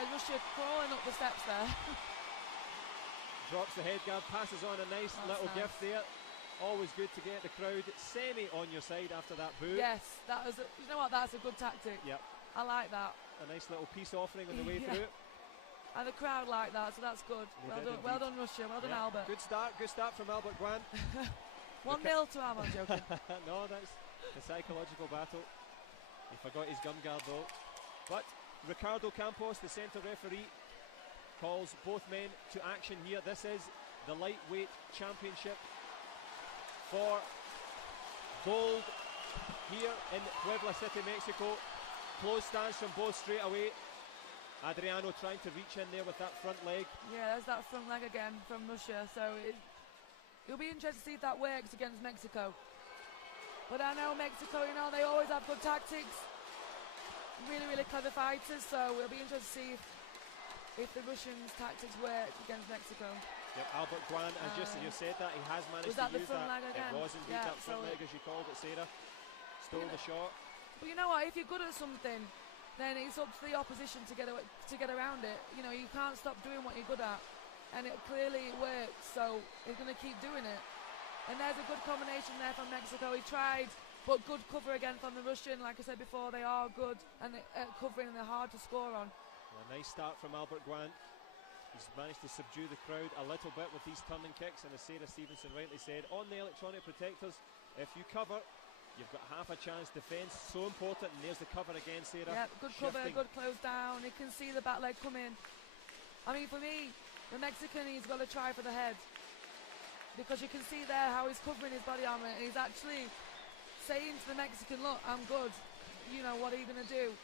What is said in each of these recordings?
There's Russia crawling up the steps there. Drops the head guard, passes on a nice gift there. Always good to get the crowd semi on your side after that boo. Yes, that was. You know what? That's a good tactic. Yep. I like that. A nice little peace offering on the way through. And the crowd like that, so that's good. Well done, Russia. Well done, Albert. Good start from Albert Gaun. 1-0 to Albert, I'm joking. No, that's a psychological battle. He forgot his gum guard though. But Ricardo Campos, the centre referee, calls both men to action here. This is the lightweight championship for gold here in Puebla City, Mexico. Close stance from both straight away. Adriano trying to reach in there with that front leg. Yeah, there's that front leg again from Russia. So it'll be interesting to see if that works against Mexico. But I know Mexico, you know, they always have good tactics. Really, really clever fighters. So it'll be interesting to see if the Russians' tactics work against Mexico. Yep, Albert Gaun, and just as you said that, he has managed to use that. It was indeed that front leg, as you called it, Sarah. Stole the shot. But you know what? If you're good at something, then it's up to the opposition to get around it. You know, you can't stop doing what you're good at, and it clearly works. So he's going to keep doing it. And there's a good combination there from Mexico. He tried, but good cover again from the Russian. Like I said before, they are good and covering, and they're hard to score on. Well, a nice start from Albert Gaun. He's managed to subdue the crowd a little bit with these turning kicks, and as Sarah Stevenson rightly said, on the electronic protectors, if you cover, you've got half a chance. Defence so important, and there's the cover again, Sarah. Yeah, good cover, good close down. You can see the back leg coming. I mean, for me, the Mexican, he's got to try for the head, because you can see there how he's covering his body armour, and he's actually saying to the Mexican, look, I'm good, you know, what are you going to do?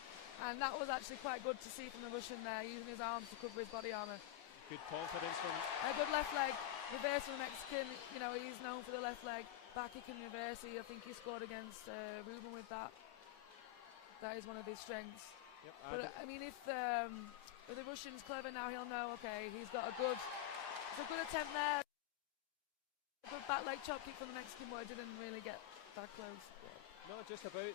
And that was actually quite good to see from the Russian there, using his arms to cover his body armour. Good confidence from... A good left leg, reverse from the Mexican. You know, he's known for the left leg. Back kick and reverse. I think he scored against Ruben with that. That is one of his strengths. Yep, but I mean, if the Russian's clever now, he'll know, okay, he's got a good attempt there. A good back leg chop kick from the Mexican, but it didn't really get that close. No, just about.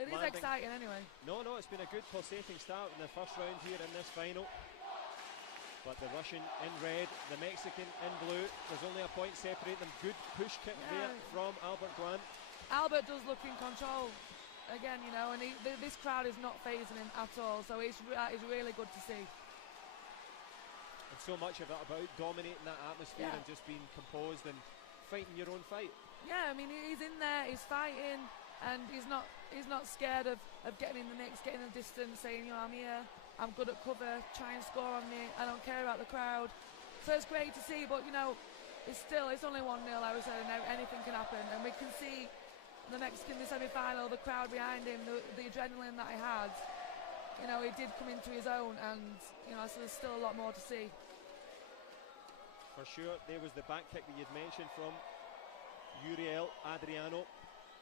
It is exciting anyway. No, it's been a good pulsating start in the first round here in this final. But the Russian in red, the Mexican in blue. There's only a point separating them. Good push kick there from Albert Gaun. Albert does look in control again, you know, and this crowd is not phasing him at all. So it's really good to see. And so much of it about dominating that atmosphere and just being composed and fighting your own fight. Yeah, I mean, he's in there, he's fighting, and he's not scared of getting in the mix, getting the distance, saying, you know, I'm here, I'm good at cover, try and score on me, I don't care about the crowd. So it's great to see, but you know, it's only 1-0, I would say, and anything can happen. And we can see the Mexican in the semi-final, the crowd behind him, the adrenaline that he had. You know, he did come into his own, and you know, so there's still a lot more to see. For sure, there was the back kick that you'd mentioned from Urelio, Adriano.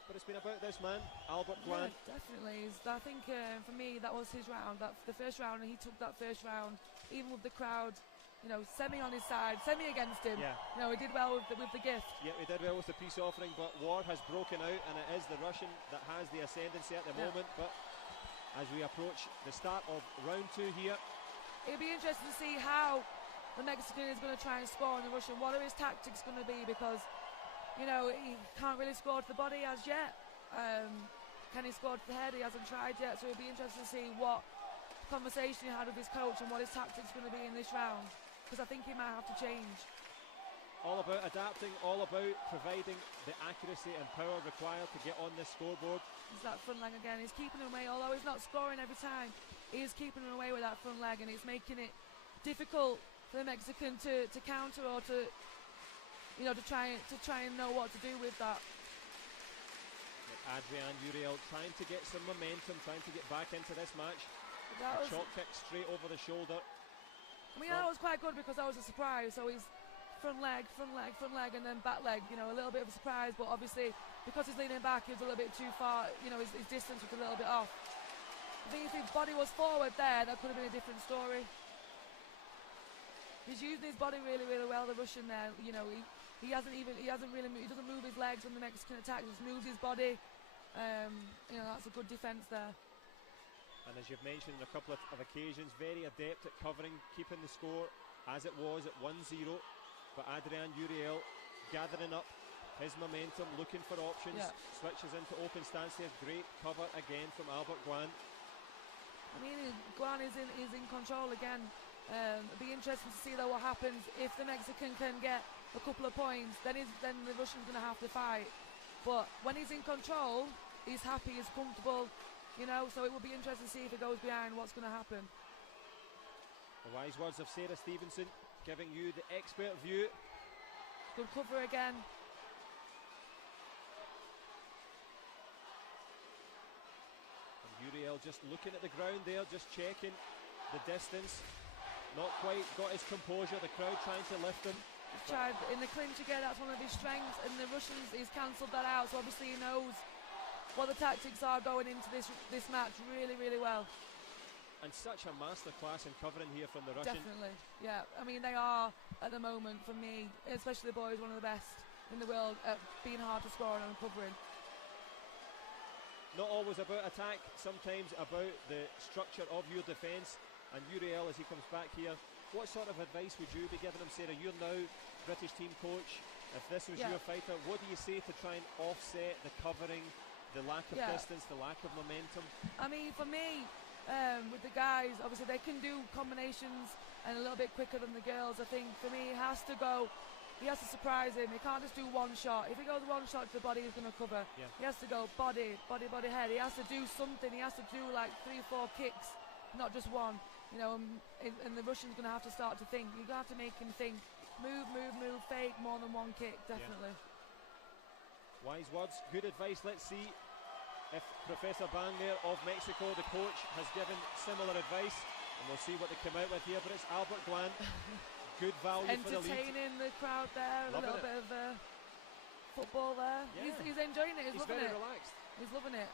But it's been about this man, Albert Gaun. Yeah, definitely. I think for me that was his round, the first round, and he took that first round, even with the crowd, you know, semi on his side, semi against him. Yeah. You know, he did well with the gift. Yeah, he did well with the peace offering, but war has broken out, and it is the Russian that has the ascendancy at the moment. But as we approach the start of round 2 here, it'll be interesting to see how the Mexican is going to try and score on the Russian. What are his tactics going to be? Because, you know, he can't really score to the body as yet. Can he score to the head? He hasn't tried yet. So it'll be interesting to see what conversation he had with his coach and what his tactics are going to be in this round. Because I think he might have to change. All about adapting, all about providing the accuracy and power required to get on this scoreboard. It's that front leg again. He's keeping him away, although he's not scoring every time. He is keeping him away with that front leg, and it's making it difficult for the Mexican to counter or to, you know, to try and know what to do with that. Adrian Urelio trying to get some momentum, trying to get back into this match. A chop kick straight over the shoulder. I mean, that was quite good because that was a surprise. So he's front leg, and then back leg. You know, a little bit of a surprise, but obviously because he's leaning back, he was a little bit too far. You know, his distance was a little bit off. I think if his body was forward there, that could have been a different story. He's using his body really, really well, the Russian there. You know, he doesn't move his legs when the Mexican attacks. He just moves his body. You know, that's a good defence there. And as you've mentioned on a couple of occasions, very adept at covering, keeping the score as it was at 1-0. But Urelio gathering up his momentum, looking for options, switches into open stance there. Great cover again from Albert Gaun. I mean, Gaun is in control again. It'll be interesting to see though what happens if the Mexican can get a couple of points. Then the Russian's going to have to fight. But when he's in control, he's happy, he's comfortable, you know. So it will be interesting to see if it goes behind what's going to happen. The wise words of Sarah Stevenson, giving you the expert view. Good cover again. Urelio just looking at the ground there, just checking the distance. Not quite got his composure. The crowd trying to lift him. He's tried in the clinch again. That's one of his strengths. And the Russians, he's cancelled that out. So obviously he knows what the tactics are going into this match really, really well. And such a masterclass in covering here from the Russian. Definitely, yeah. I mean, they are at the moment, for me, especially the boys, one of the best in the world at being hard to score on and covering. Not always about attack, sometimes about the structure of your defence. And Urelio, as he comes back here, what sort of advice would you be giving him, Sarah? You're now British team coach. If this was your fighter, what do you say to try and offset the covering, the lack of distance, the lack of momentum? I mean, for me, with the guys, obviously they can do combinations and a little bit quicker than the girls. I think for me, he has to surprise him. He can't just do one shot. If he goes one shot to the body, he's going to cover. He has to go body, head. He has to do something. He has to do like 3-4 kicks, not just one. You know, and the Russian's going to have to start to think. You're going to have to make him think. Move, fake more than one kick, definitely. Wise words, good advice. Let's see if Professor Bang there of Mexico, the coach, has given similar advice. And we'll see what they come out with here. But it's Albert Gaun. Good value for the lead. Entertaining the crowd there. A little bit of football there. Yeah. He's enjoying it. He's loving it. Very relaxed. He's loving it.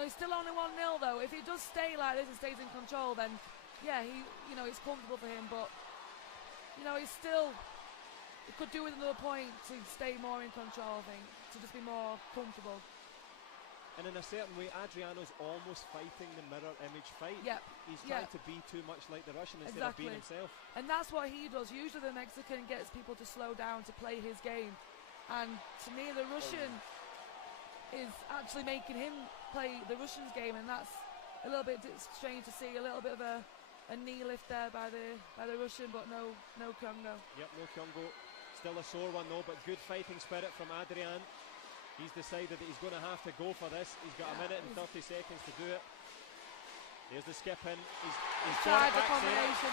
No, he's still only 1-0 though. If he does stay like this and stays in control, then yeah, it's comfortable for him. But he could do with another point to stay more in control. I think to just be more comfortable. And in a certain way, Adriano's almost fighting the mirror image fight. Yep. He's trying to be too much like the Russian instead of being himself. And that's what he does. Usually the Mexican gets people to slow down to play his game. And to me, the Russian is actually making him play the Russian's game, and that's a little bit strange to see. A little bit of a knee lift there by the Russian, but no Congo. Yep, no Congo. Still a sore one though, but good fighting spirit from Adrian. He's decided that he's going to have to go for this. He's got a minute and 30 seconds to do it. There's the skip in. He's tried the combination,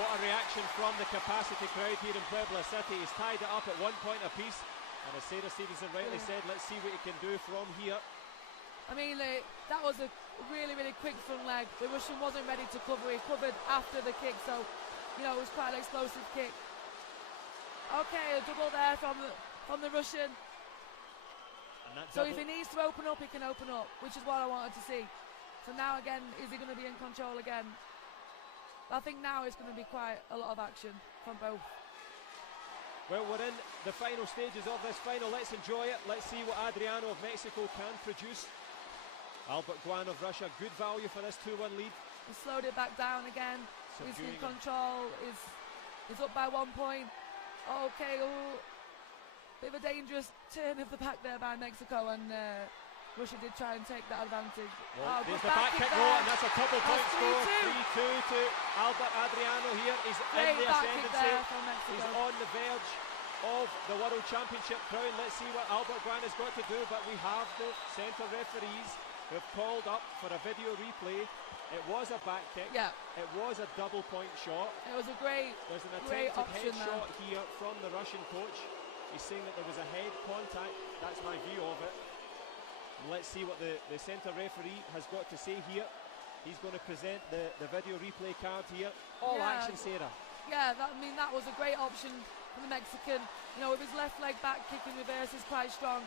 What a reaction from the capacity crowd here in Puebla City. He's tied it up at 1 point apiece. And as Sarah Stevenson rightly said, let's see what he can do from here. I mean, that was a really, really quick front leg. The Russian wasn't ready to cover. He covered after the kick, so, it was quite an explosive kick. Okay, a double there from the Russian. So if he needs to open up, he can open up, which is what I wanted to see. So now again, is he going to be in control again? I think now it's going to be quite a lot of action from both. Well, we're in the final stages of this final. Let's enjoy it. Let's see what Adriano of Mexico can produce. Albert Gaun of Russia, good value for this 2-1 lead. He slowed it back down again. He's in control. He's up by 1 point. Okay, bit of a dangerous turn of the back there by Mexico, and Russia did try and take that advantage. Well, there's the back kick goal, and that's a couple point score. 3-2 to Albert Adriano here. He's in the ascendancy. He's on the verge of the World Championship crown. Let's see what Albert Gaun has got to do, but we have the centre referees who have called up for a video replay. It was a back kick. Yeah. It was a double point shot. It was a great There's an attempted head shot here from the Russian coach. He's saying that there was a head contact. That's my view of it. Let's see what the centre referee has got to say here. He's going to present the video replay card here. All action, Sarah. Yeah, that was a great option from the Mexican. With his left leg back kick in reverse is quite strong.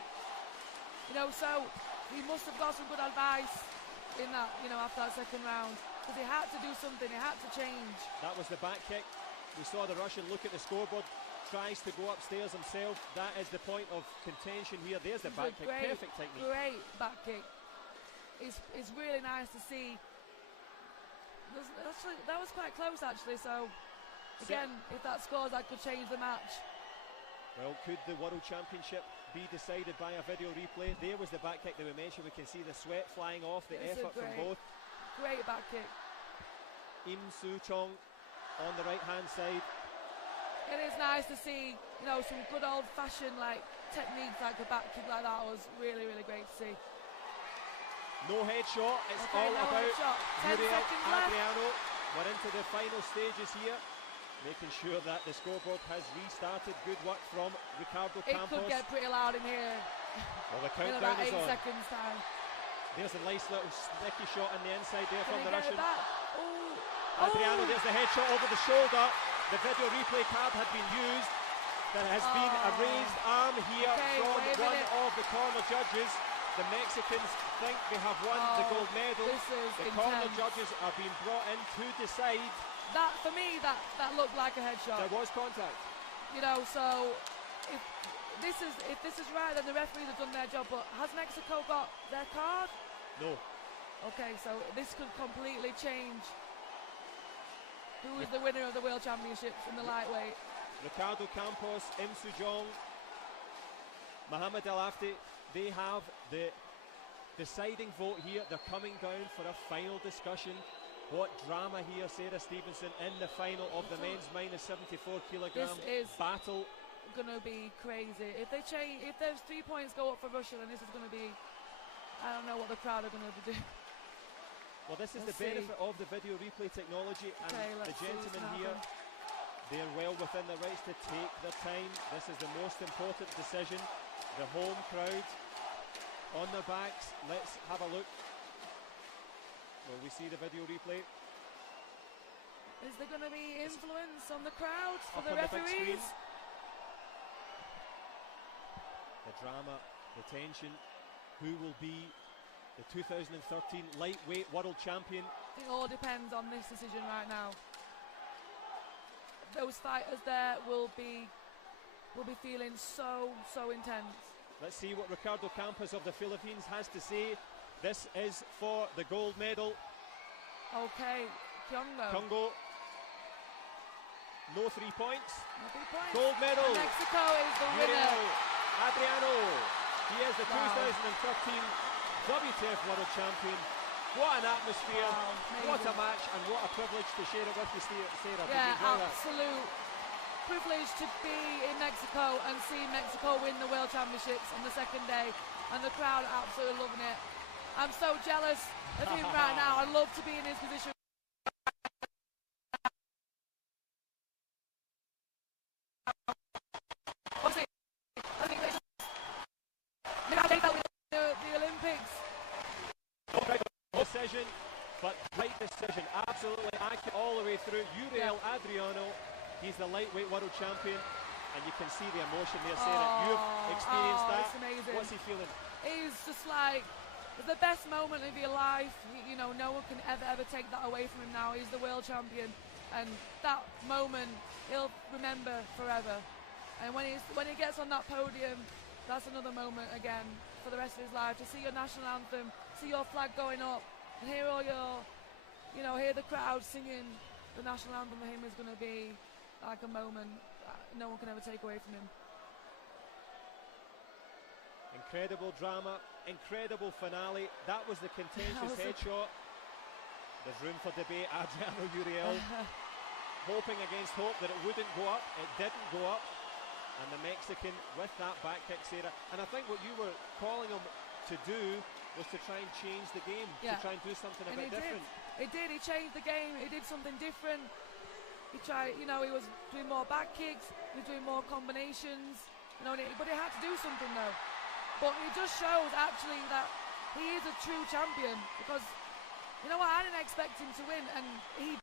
So he must have got some good advice in that, after that second round. Because he had to do something, he had to change. That was the back kick. We saw the Russian look at the scoreboard. Tries to go upstairs himself. That is the point of contention here. There's the back kick. Perfect technique. Great back kick. It's really nice to see that was quite close actually. So again, if that scores, that could change the match. Well, could the World Championship be decided by a video replay? There was the back kick that we mentioned. We can see the sweat flying off, the effort from both. Great back kick. Im Soo Chong on the right hand side. It is nice to see, you know, some good old fashioned like techniques like a back kick like that. Was really, really great to see. No headshot, it's okay, all no about Urelio, Adriano. We're into the final stages here, making sure that the scoreboard has restarted. Good work from Ricardo Campos. It could get pretty loud in here. Well, the countdown in about 8 is on. seconds time. There's a nice little sticky shot on the inside there from the Russian. Adriano, there's the headshot over the shoulder. The video replay card had been used. There has been a raised arm here from one of the corner judges. The Mexicans think they have won the gold medal. The corner judges are being brought in to decide. That, for me, that looked like a headshot. There was contact. You know, so if this is right, then the referees have done their job. But has Mexico got their card? No. Okay, so this could completely change who is the winner of the World Championships in the lightweight. Ricardo Campos, Im Soo Chong, Mohamed El Afti, they have the deciding vote here. They're coming down for a final discussion. What drama here, Sarah Stevenson, in the final of the men's minus 74 kilogram battle. Going to be crazy. If they change, if there's 3 points go up for Russia, then this is going to be, I don't know what the crowd are going to do. Well, this is the benefit of the video replay technology, and the gentlemen here, they're well within their rights to take their time. This is the most important decision. The home crowd on their backs. Let's have a look. Will we see the video replay? Is there going to be influence on the crowd for the referees? The drama, the tension. Who will be the 2013 lightweight world champion? It all depends on this decision right now. Those fighters there will be feeling so intense. Let's see what Ricardo Campos of the Philippines has to say. This is for the gold medal. Okay, Congo. No 3 points. No 3 points. Gold medal. And Mexico is the winner. Adriano. He is the 2013 WTF World Champion. What an atmosphere. What a match, and what a privilege to share it with you, Sarah. Yeah, absolute privilege to be in Mexico and see Mexico win the World Championships on the second day, and the crowd are absolutely loving it. I'm so jealous of him right now. I'd love to be in his position. The Olympics. Decision, but right decision, absolutely accurate all the way through. Urelio Adriano, he's the lightweight world champion, and you can see the emotion there, Sarah. You've experienced that. It's amazing. What's he feeling? He's just like, it's the best moment of your life. You know, no one can ever take that away from him now. He's the world champion, and that moment he'll remember forever. And when he gets on that podium, that's another moment again for the rest of his life. To see your national anthem, see your flag going up, and hear all your, hear the crowd singing the national anthem for him is going to be like a moment no one can ever take away from him. Incredible drama, incredible finale. That was the contentious headshot. There's room for debate. Adriano Urelio hoping against hope that it wouldn't go up. It didn't go up. And the Mexican with that back kick, Sarah. And I think what you were calling him to do was to try and change the game, to try and do something a bit different. He did. He changed the game. He did something different. He tried, he was doing more back kicks. He was doing more combinations. But he had to do something though. But it just shows actually that he is a true champion, because you know what, I didn't expect him to win, and he